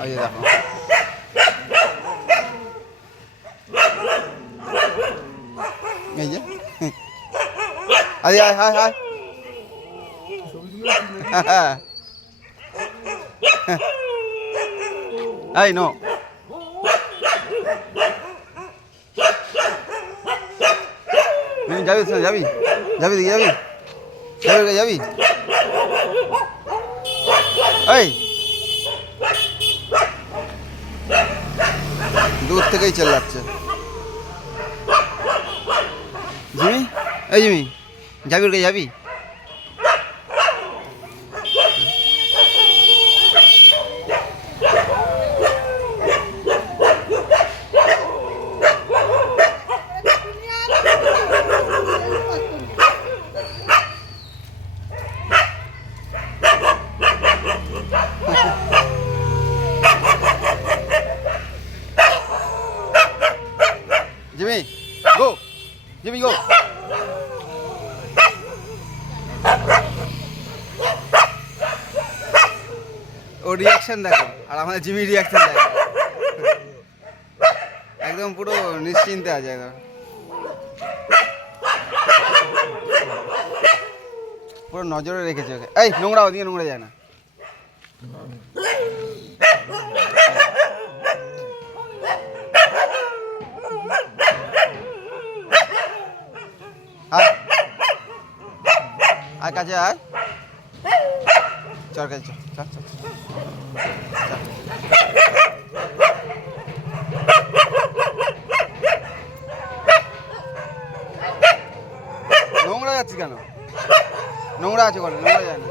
ওই যে দেখো এই যে আরে আয় হায় হায় এই নো তুই যাবি শোনা যাবি যাবি দিকে যাবি যাবি রে, যাবি এই। দূর থেকেই চেল্লাচ্ছে। জিমি? এই জিমি যাবি রে যাবি? জিমি গো জিমি গো ও রিয়াকশন দেখো, আর আমাদের জিমি রিয়াকশন দেখো। একদম পুরো নিশ্চিন্তে আছে একদম। পুরো নজরে রেখেছে ওকে। এই, নোংরা ওদিকে নোংরা যায় না। আয় কাছে আয়। চল কাছে চল চল। নোংরা যাচ্ছি কেন? নোংরা আছে বলে, নোংরা যায় না।